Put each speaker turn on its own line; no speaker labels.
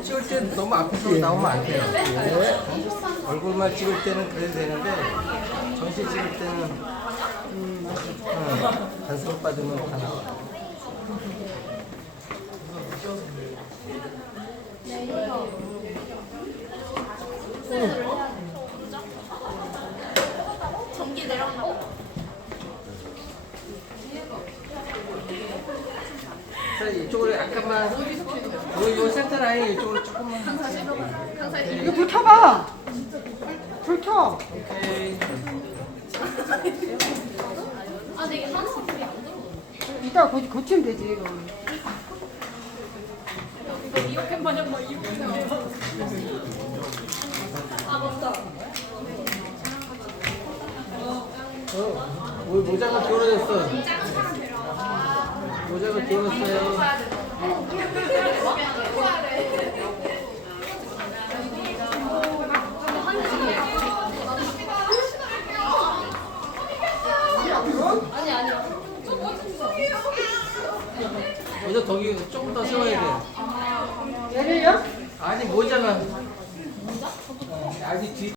사진 찍을 때 너무 앞에서 나오면 안 돼요. 얼굴만 찍을 때는 그래도 되는데 전시 찍을 때는 음, 어, 단속 받으면 다 나와.
전기. 어?
자, 이쪽으로 약간만 요, 요 센터 라인 이쪽으로 조금만
이거 불 켜봐. 불 켜.
오케이
아, 근데 이게 하는 소리 안 들어.
이따가 고, 고치면 되지. 이거.
아, 맞다.
어, 오, 모자가 기울어졌어 모자가 기울었어요 모자 더 기, 조금 더 세워야 돼